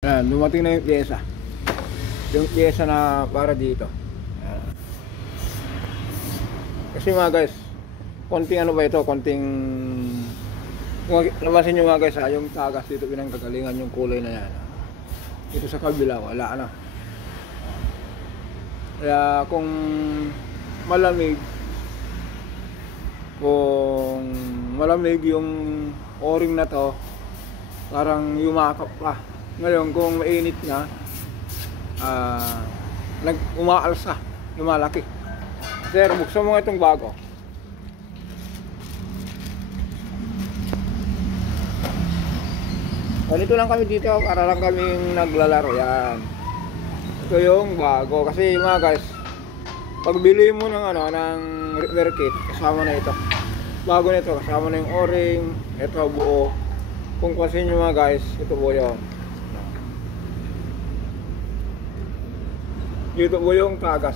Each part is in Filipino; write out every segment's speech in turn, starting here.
Ayan, dumating na yung pyesa. Yung pyesa na para dito. Ayan. Kasi mga guys, konting ano ba ito, konting nabasin nyo mga guys ha, yung tagas dito pinanggagalingan yung kulay na yan. Dito sa kabila, wala na. Kaya kung malamig yung o-ring na to, parang yumakap pa. Ngayon kung mainit na, umaalsa, lumalaki. Sir, buksan mo nga itong bago. Ganito lang kami dito, para lang kaming naglalaro. Yan. Ito yung bago. Kasi mga guys, pagbili mo ng ng repair kit, kasama na ito. Bago nito, kasama na yung o-ring. Ito buo. Kung kasi nyo mga guys, ito buo yun. Dito po yung tagas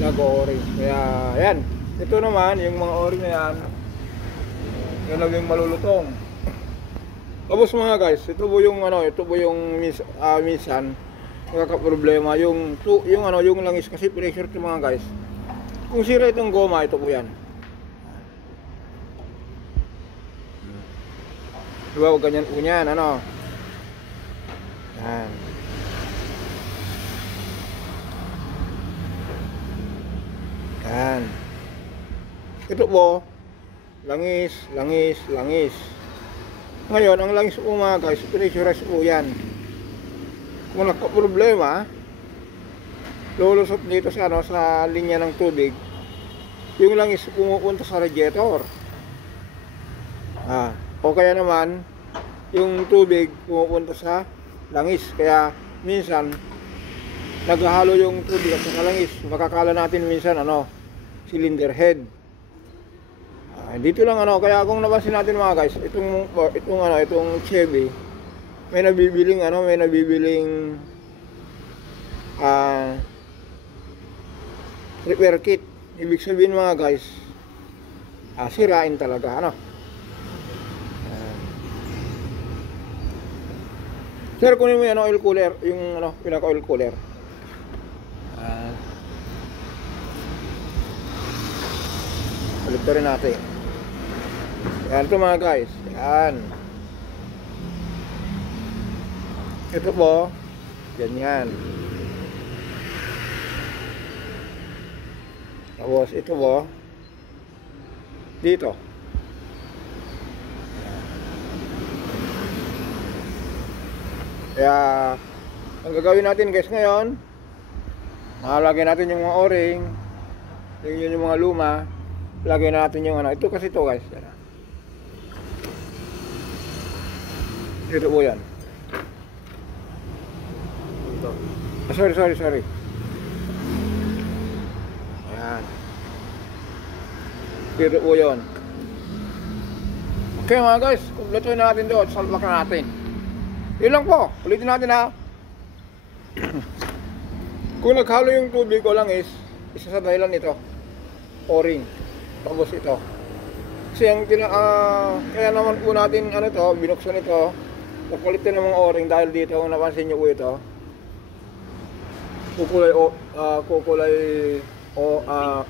nag-o-ring. Kaya yan, ito naman yung mga o-ring na yan, yung naging malulutong. Tapos mga guys, ito po yung minsan nakaka-problema yung langis kasi pressure ito mga guys. Kung sira itong goma, ito po yan. Diba, huwag ganyan po yan, yan. Yan. Ito po, langis. Ngayon, ang langis po mga guys, pressurize po yan. Kung nagka-problema, lulusot dito sa linya ng tubig, yung langis pumupunta sa radiator. O kaya naman, yung tubig pumupunta sa langis. Kaya minsan, naghahalo yung tubig at sa langis. Makakala natin minsan cylinder head. Dito lang kaya kung napansin natin mga guys, itong Chevy, may nabibiling repair kit. Ibig sabihin mga guys, sirain talaga Sir, kunin mo yung oil cooler, yung pinaka oil cooler. Balik rin natin. Yan ito mga guys. Yan. Ito po. Ganyan. Tapos ito po. Dito. Kaya ang gagawin natin guys ngayon, lagyan natin yung mga o-ring, yung mga luma. Lagyan natin yung ito kasi ito guys. Ito po yan. Ito. Sorry. Ayan. Ito po yun. Okay mga guys, kumpletuhin natin doon. Salpak na natin. Yun lang po. Ulitin natin Kung naghalo yung tubig o langis, isa sa dahilan ito, o-ring. Tapos ito. Kasi kaya naman po natin binuksan ito. Nakulitin ng mga o-ring dahil dito, kung napansin nyo po ito, kukulay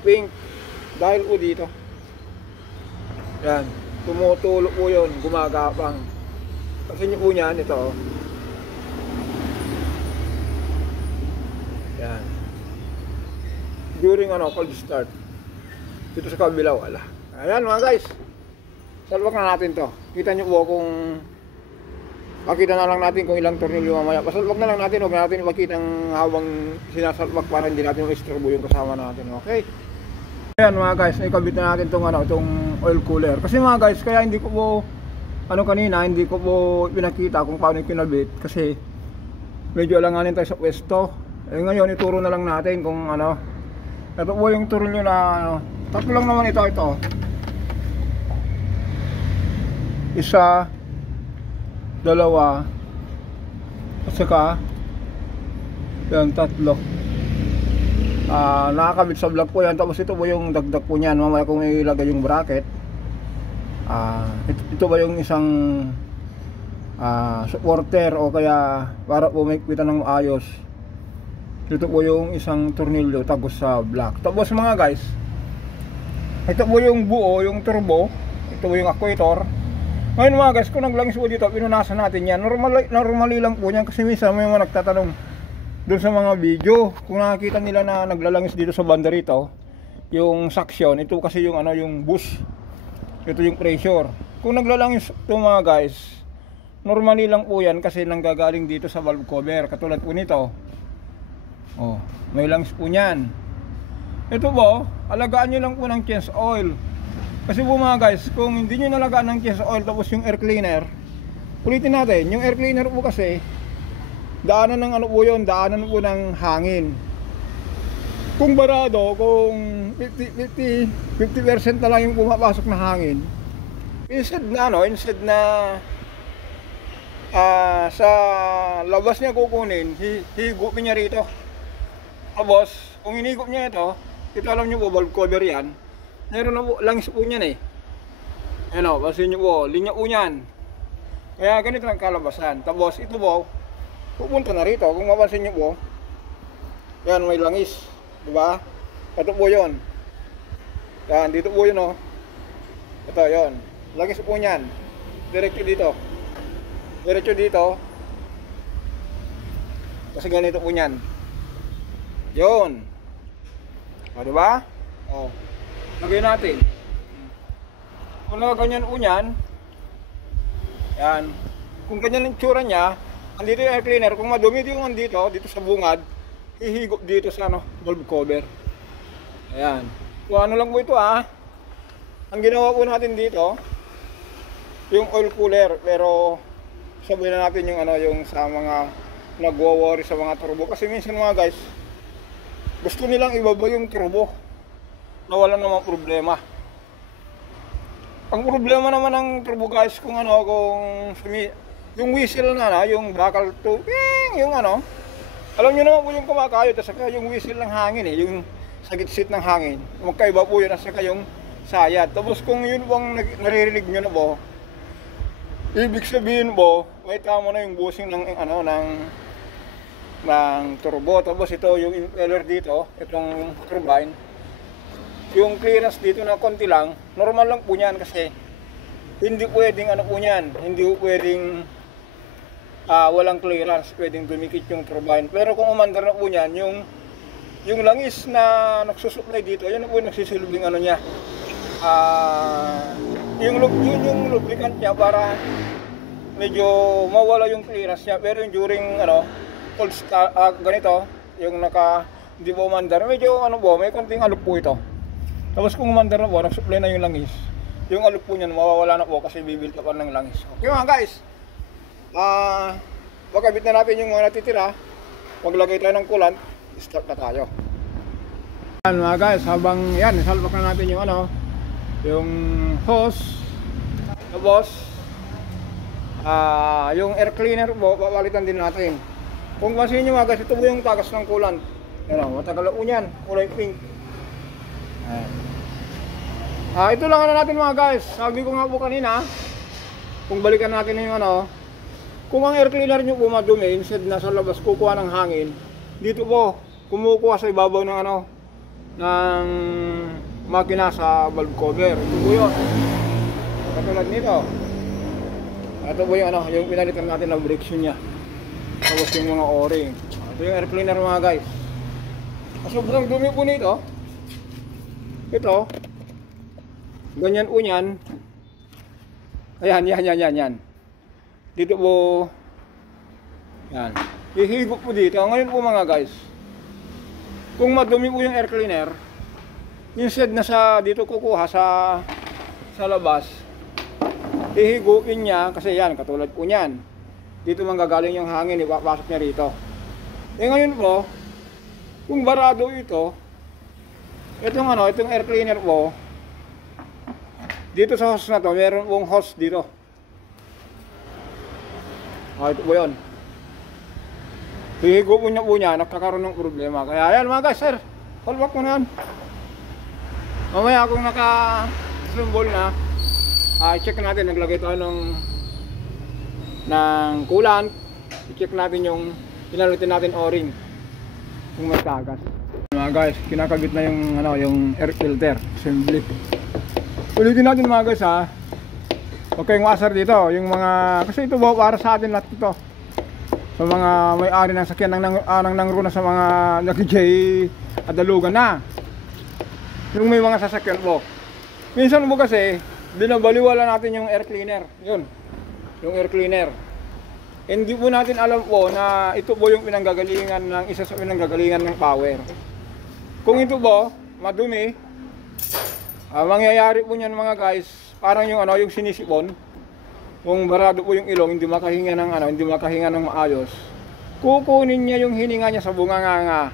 pink. Dahil po dito. Yan. Tumutulo po yun, gumagapang. Kasi nyo po niyan, ito. Yan. During cold start. Dito sa kabila, wala. Ayan mga guys, salwak na natin to. Kita nyo po kung makita na lang natin kung ilang tornilyo mamaya. Pasalwak na lang natin, huwag natin makita habang sinasalwak para hindi natin ma-istorbo yung kasama natin. Okay? Ayan mga guys, ikabit na natin itong oil cooler. Kasi mga guys, kaya hindi ko po kanina, hindi ko po pinakita kung paano kinabit. Kasi medyo alanganin tayo sa pwesto. Ngayon, ituro na lang natin kung ito po yung tornilyo na tatlo lang naman ito. Isa, dalawa, at saka yan, tatlo. Nakakabit sa vlog po yan. Tapos ito po yung dagdag po niyan. Mamaya kung ilagay yung bracket, ito ba yung isang supporter o kaya para po may kita ng ayos. Ito po yung isang tornilyo tagos sa block. Tapos mga guys, ito po yung buo, yung turbo. Ito po yung actuator. Ngayon mga guys, kung naglangis po dito, pinunasan natin yan. Normally lang po yan kasi minsan may mga nagtatanong doon sa mga video. Kung nakakita nila na naglalangis dito sa banda rito, yung suction, ito kasi yung ano, yung boost. Ito yung pressure. Kung naglalangis ito mga guys, normally lang po yan kasi nanggagaling dito sa valve cover. Katulad po nito. Oh, may langis po niyan. Ito po, alagaan nyo lang po ng change oil. Kasi po mga guys, kung hindi nyo nalagaan ng change oil tapos yung air cleaner, ulitin natin, yung air cleaner po kasi daanan ng ano po yun, daanan po ng hangin. Kung barado, kung 50% na lang yung pumapasok na hangin, instead na sa labas niya kukunin, higupin niya rito. Tapos, kung hinigop niya ito alam niyo po, valve cover yan. Meron na po, langis po niyan eh. Ano, basin niyo po, linya po niyan. Kaya ganito ang kalabasan. Tapos, ito po, pupunta na rito. Kung mapansin niyo po, yan, may langis. Diba? Ito po yun. Yan, dito po yun oh. Ito, yun. Langis po niyan. Diretso dito. Diretso dito. Kasi ganito po niyan. Yun. O, diba? O. Lagay natin. Kung nakaganyan po niyan, yan. Kung ganyan ang tsura niya, andito yung air cleaner. Kung madumi yung andito, dito sa bungad, hihigop dito sa ano, valve cover. Ayan. So ano lang po ito ang ginawa po natin dito, yung oil cooler. Pero sabihin na natin yung ano, yung sa mga nagwo-worry sa mga turbo. Kasi minsan mga guys, gusto nilang ibaba yung turbo na wala namang problema. Ang problema naman ng turbo guys, kung ano, kung yung whistle na yung bakal to, yung ano, alam nyo naman po yung kumakayod, at saka yung whistle ng hangin yung sagit-sit ng hangin, magkaiba po yun, at saka yung sayad. Tapos kung yun bang naririnig nyo na po, ibig sabihin po, may tama na yung bushing ng ano, ng turbo. Tapos ito yung impeller dito, itong turbine, yung clearance dito na konti lang, normal lang po yan kasi hindi pwedeng ano po yan, hindi pwedeng walang clearance, pwedeng dumikit yung turbine. Pero kung umandar na po yan, yung langis na nagsusupply dito, yan po yung nagsisilbing ano niya, yung lubricant niya para medyo mawala yung clearance niya. Pero yung during ano, cold start, ganito, yung hindi po umandar, medyo ano po, may konting alok po ito. Tapos kung umandar na po, nag-supply na yung langis, yung alok po niyan mawawala na po kasi bibuild up ng langis. Okay mga guys, pagkabit na natin yung mga natitira, maglagay tayo ng coolant, start na tayo. Yan mga guys, habang yan, isalpak na natin yung ano, yung hose. Tapos yung air cleaner po, papalitan din natin. Kung pansin nyo mga guys, ito po yung tagas ng coolant. Yan, matagal po yan, kulay pink. Ito lang ano natin mga guys. Sabi ko nga po kanina, kung balikan natin yung ano, kung ang air cleaner nyo po madumi, instead na sa labas kukuha ng hangin, dito po kumukuha sa ibabaw ng ano, ng makina sa valve cover. Ito po yun, katulad nito. Ito po yung ano, yung pinalitan natin ng brake shoe nya. Tapos yung mga o-ring. Ito yung air cleaner mga guys. Sobrang dumi po nito. Ito, ganyan po yan. Ayan, yan. Dito po, yan. Hihigop po dito. Ngayon po mga guys, kung madumi po yung air cleaner, instead na dito kukuha sa labas, hihigupin niya, kasi yan, katulad po yan. Dito manggagaling yung hangin, ipapasok niya rito. Ngayon po, kung barado ito, itong air cleaner po, dito sa hose na to, meron pong hose dito. Ito po yun. Hihigo po niya, nagkakaroon ng problema. Kaya yan mga guys, sir, callback mo na yan. Mamaya kung naka-symbol na, check natin, naglagay tayo ng ng coolant. I-check natin yung pinalitin natin o-ring kung may tagas. Mga guys, kinakabit na yung ano, yung air filter assembly. Ulitin natin mga guys ha. Huwag kayong washer dito, yung mga kasi ito ba para sa atin lahat ito. Sa mga may-ari ng sakyan nang nangruna sa mga nag-J at dalugan na. Yung may mga sasakyan po. Minsan mo kasi binabaliwala natin yung air cleaner. Yun. Yung air cleaner. Hindi po natin alam po na ito po yung pinanggagalingan ng isa sa pinanggagalingan ng power. Kung ito po madumi, mangyayari po niyan mga guys, parang yung ano, yung sinisipon. Kung barado po yung ilong, hindi makahinga ng ano, hindi makahinga ng maayos. Kukunin niya yung hininga niya sa bunganga.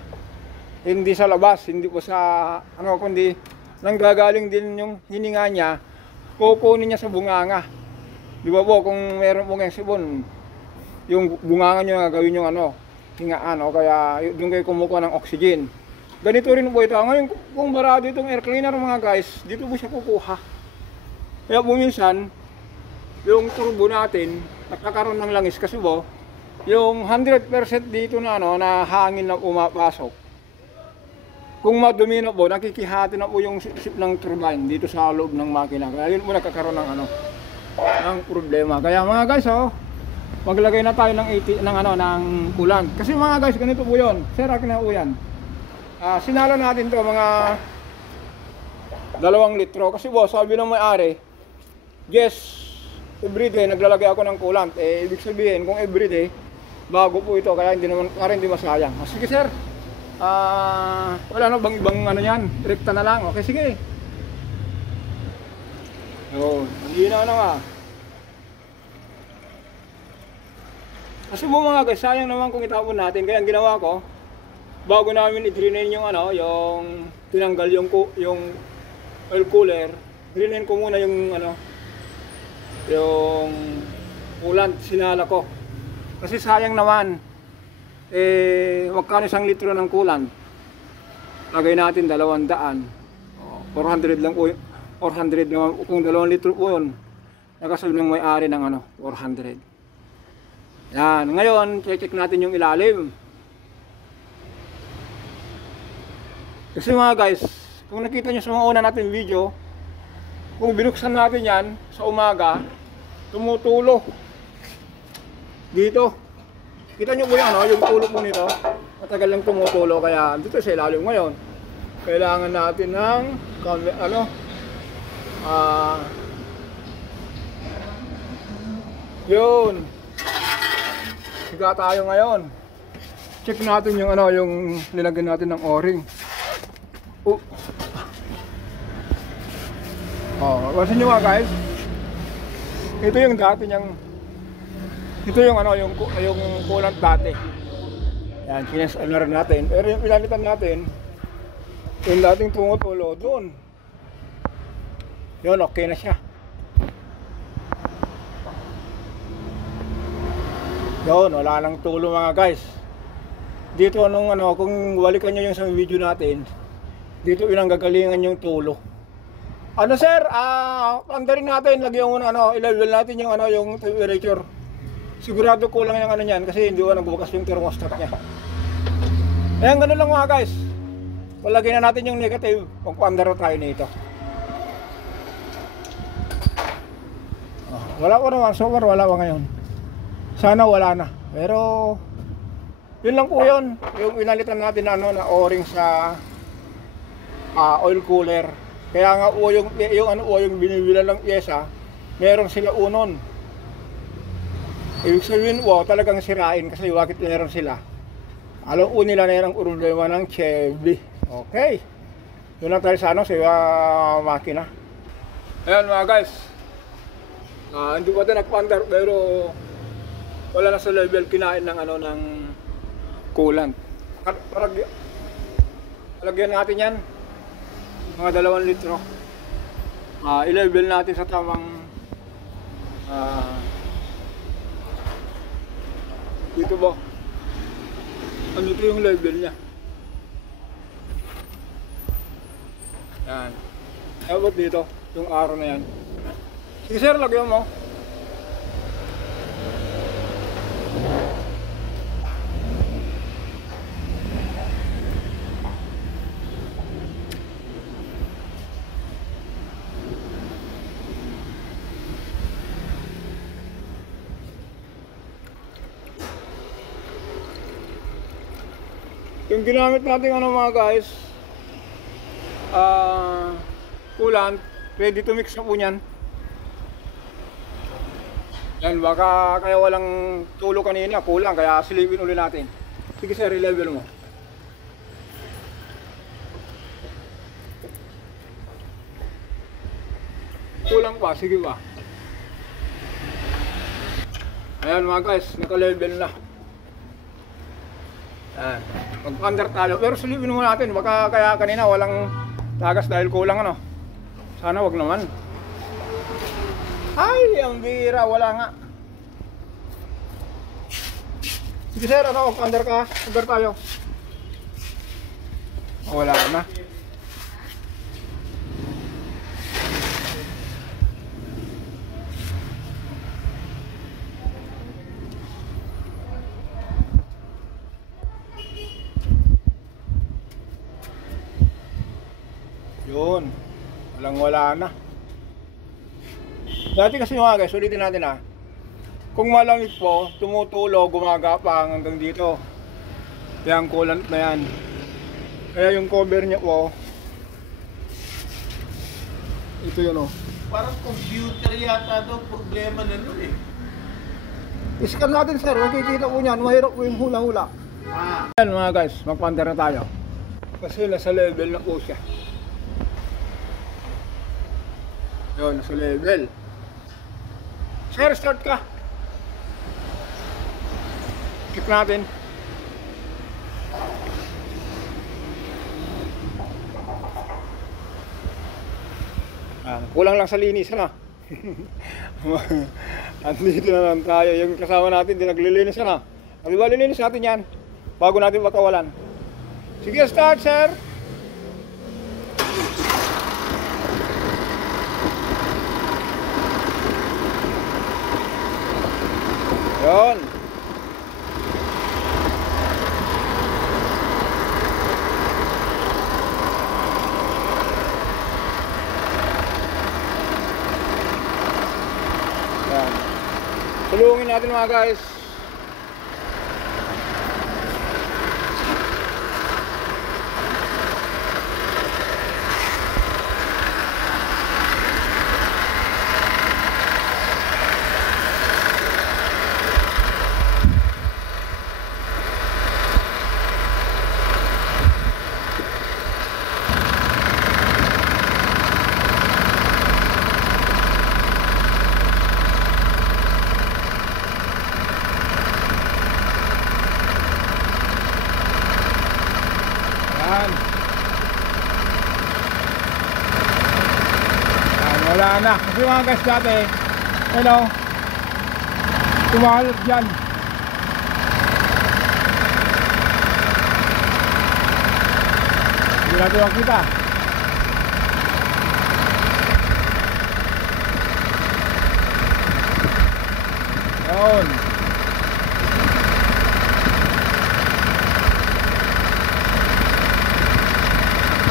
Hindi sa labas, hindi po sa ano, kundi nanggagaling din yung hininga niya, kukunin niya sa bunganga. Di ba po, kung meron pong sipon, yung bunganga niyo gawin yung ano, hingaan o kaya doon kayo kumukuha ng oxygen. Ganito rin po ito. Ngayon, kung barado itong air cleaner mga guys, dito po siya kukuha. Kaya po minsan, yung turbo natin, nagkakaroon ng langis kasi po, yung 100% dito na ano, na hangin na pumapasok. Kung madumi na po, nakikihati na po yung sip ng turbine dito sa loob ng makina. Kaya yun po nagkakaroon ng ano, ng problema. Kaya mga guys, oh, maglagay na tayo ng ng coolant. Kasi mga guys, ganito po 'yon. Sir, akin na po 'yan. Sinalo natin 'to mga 2 litro kasi po sabi ng may-ari, yes, everyday naglalagay ako ng coolant. Ibig sabihin kung everyday bago po ito kaya hindi masayang. Sige sir. Wala na bang ibang ano yan? Rekta na lang. Okay, sige. Hindi na nga. Kasi mo mga guys, sayang naman kung itapon natin. Kaya ang ginawa ko, bago namin i-drain yung ano, yung tinanggal yung oil cooler, drainin ko muna yung ano, yung coolant, sinala ko. Kasi sayang naman, magkano 1 litro ng coolant? Lagay natin 200. 400 lang po, 400 naman kung 2 litro po yun. Nakasabi ng may-ari ng ano, 400. Yan, ngayon, check natin yung ilalim. Kasi mga guys, kung nakita nyo sa mga una natin video, kung binuksan natin yan sa umaga, tumutulo. Dito. Kita nyo po yan, no? Yung tulo po nito. Matagal lang tumutulo, kaya dito sa ilalim ngayon. Kailangan natin ng, yun. Higa tayo ngayon. Check natin yung ano, yung nilagyan natin ng o-ring. Pansin nyo nga guys. Ito yung dati niyang, ito yung ano, yung coolant dati. Yan, sinas-ano rin natin. Pero yung pinalitan natin, yung dating tumutulo doon. Yun, okay na siya. Yun, wala nang tulo mga guys. Dito anong ano, kung balikan nyo yung sa video natin, dito pinanggagalingan yung tulo. Ano sir, andarin natin, lagyan mo ng ano, i-level natin yung ano, yung temperature. Sigurado kulang yung ano niyan kasi hindi ko nagbukas yung thermostat niya. Ayan, ganun lang mga guys. Palagyan na natin yung negative, magpa-under tayo nito. Wala ko naman, so far wala pa ngayon. Sana wala na. Pero yun lang po yun. Yung inalitan natin ano, na o-ring sa oil cooler. Kaya nga po yung binibila ng pyesa, meron sila unon. Ibig sabihin po, talagang sirain kasi bakit meron sila. Alam po nila na yan ang problema ng Chevy. Okay. Yun lang tayo sa ano, sa makina. Ayan mga guys. Hindi pa tayo nagpa-under pero wala na sa level kinain ng ano, ng coolant. Lagyan natin yan mga 2 litro. I-level natin sa tamang dito ba? Ano ito yung level niya? Yan. Abot dito yung arrow na yan. Sige sir, lagyan mo. Yung ginamit natin ano mga guys, coolant, ready to mix na po niyan. Yan, baka kaya walang tulo kanina, kulang, kaya silipin ulit natin. Sige sir, i-level mo. Kulang pa, sige ba? Ayan mga guys, naka-level na. Ayan, mag-under tayo. Pero silipin mo natin, baka kaya kanina walang tagas dahil kulang ano. Sana wag naman. Ay, ang bira, wala nga. Sige sir, ano, under ka? Under tayo. Wala na. Yun, wala na. Dati kasi mga guys, ulitin natin ha. Kung malamig po, tumutulo, gumagapang hanggang dito. Kaya ang coolant na yan. Kaya yung cover niya po, ito yun o. Parang computer yata daw problema na nun eh. I-scan natin sir, makikita po niyan, mahirap po yung hula-hula. Ayan mga guys, magpander na tayo. Kasi nasa level na po siya. Yun, nasa level. Sir, start ka. Keep natin. Kulang lang sa linis, ano? Andito na lang tayo. Yung kasama natin, di naglilinis, ano? Di ba lilinis natin yan? Bago natin makawalan. Sige, start, sir. Yun. Yan. Tulungin natin mga guys. Wala na. Kasi mga guys dati, hello, tumahalot dyan. Hindi natin makita. Yun.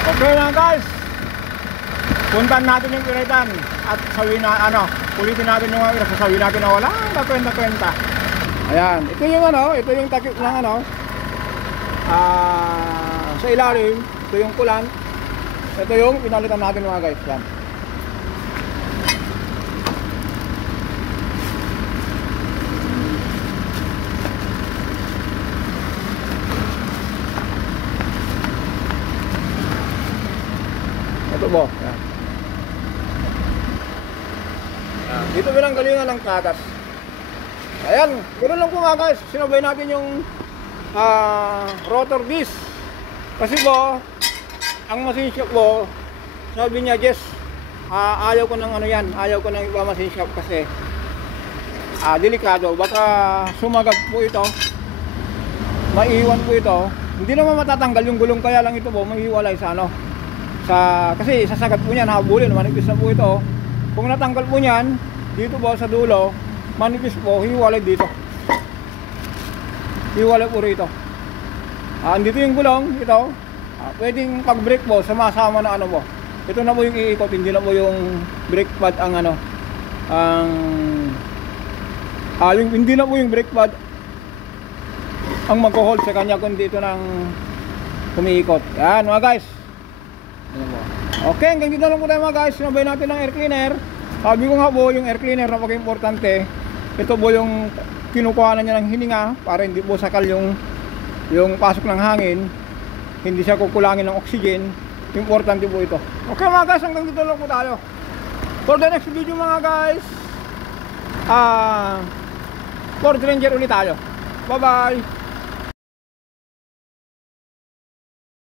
Okay mga guys, puntan natin yung iritan at sabihin na ulitin natin yung mga sasabihin natin na wala na kwenta. Ayan, ito yung ito yung takip ng sa ilalim, ito yung coolant. Ito yung pinalitan natin mga guys. Yan. Ito po. Yan. Dito binanggalingan ng tagas. Ayan, ganoon lang po mga guys. Sinabay natin yung rotor disc. Kasi po, ang machine shop po, sabi niya, Jess, ayaw ko ng yan, ayaw ko ng iba machine shop kasi delikado. Baka sumagat po ito, maiiwan po ito. Hindi naman matatanggal yung gulong, kaya lang ito po, maiiwalay sa kasi sasagat po niyan, habulin, manipis na po ito. Kung natanggal po niyan, dito po sa dulo, manipis po, hiwalay dito. Hiwalay po rito. Andito yung gulong, ito. Pwedeng pag-brake po, sama-sama na po. Ito na po yung iikot, hindi na po yung brake pad ang hindi na po yung brake pad ang mag-hold sa kanya, kundi ito ng umiikot. Yan mga guys. Ayan po. Okay, hanggang dito lang po tayo mga guys. Sinabay natin ng air cleaner. Sabi ko nga po, yung air cleaner napaka-importante. Ito po yung kinukuha na niya ng hininga para hindi po sakal yung pasok ng hangin. Hindi siya kukulangin ng oxygen. Importante po ito. Okay mga guys, hanggang dito lang po tayo. For the next video mga guys, Ford Ranger ulit tayo. Bye bye.